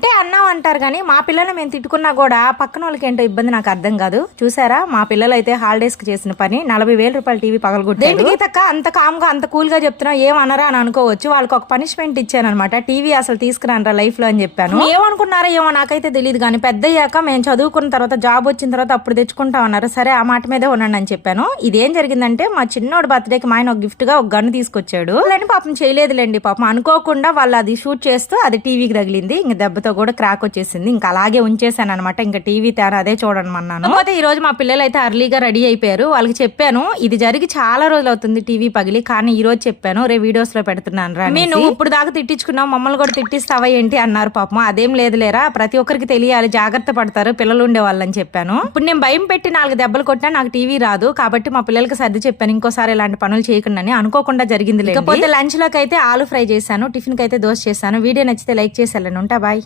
అంటే అన్నాం అంటారు కానీ మా పిల్లలు మేము తిట్టుకున్నా కూడా పక్కన వాళ్ళకి ఏంటో ఇబ్బంది నాకు అర్థం కాదు. చూసారా? మా పిల్లలు అయితే హాలిడేస్కి చేసిన పని. నలభై వేల రూపాయల టీవీ పగలగొట్టారు. తక్క అంత కామ్గా అంత కూల్గా చెప్తున్నా ఏం అనరా అని అనుకోవచ్చు. వాళ్ళకి ఒక పనిష్మెంట్ ఇచ్చాను అనమాట టీవీ అసలు తీసుకురానరా లైఫ్లో అని చెప్పాను. ఏమనుకున్నారో ఏమో నాకైతే తెలియదు కానీ పెద్ద అయ్యాక మేము చదువుకున్న తర్వాత జాబ్ వచ్చిన తర్వాత అప్పుడు తెచ్చుకుంటాం అన్నారు సరే ఆ మాట మీదే ఉండండి అని చెప్పాను. ఇదేం జరిగిందంటే మా చిన్నోడు బర్త్డేకి మా ఆయన ఒక గిఫ్ట్గా ఒక గన్ తీసుకొచ్చాడు. పాపం చేయలేదులేండి పాపం అనుకోకుండా వాళ్ళు అది షూట్ చేస్తూ అది టీవీకి తగిలింది. ఇంక దెబ్బతో కూడా క్రాక్ వచ్చేసింది. ఇంకా అలాగే ఉంచేసాను అనమాట ఇంకా టీవీ తేరా అదే చూడమన్నాను ఈ రోజు మా పిల్లలు అయితే అర్లీగా రెడీ అయిపోయారు. వాళ్ళకి చెప్పాను ఇది జరిగి చాలా రోజులు అవుతుంది టీవీ పగిలి కానీ ఈ రోజు చెప్పాను రే వీడియోస్లో పెడుతున్నాను రా. నువ్వు ఇప్పుడు దాకా తిట్టించుకున్నావు మమ్మల్ని కూడా తిట్టిస్తావా ఏంటి అన్నారు పాపం. అదేం లేదు లేరా ప్రతి ఒక్కరికి తెలియాలి జాగ్రత్త పడతారు పిల్లలు ఉండే వాళ్ళని చెప్పాను. ఇప్పుడు నేను భయం పెట్టి నాలుగు దెబ్బలు కొట్టినా నాకు టీవీ రాదు కాబట్టి మా పిల్లలకి సర్ది చెప్పాను ఇంకోసారి ఇలాంటి పనులు చేయకుండా అని అనుకోకుండా జరిగింది లేకపోతే లంచ్లోకి అయితే ఆలు ఫ్రై చేశాను టిఫిన్కి అయితే దోశ చేశాను. వీడియో నచ్చితే లైక్ చేసి వెళ్ళండి. ఉంటా బాయ్.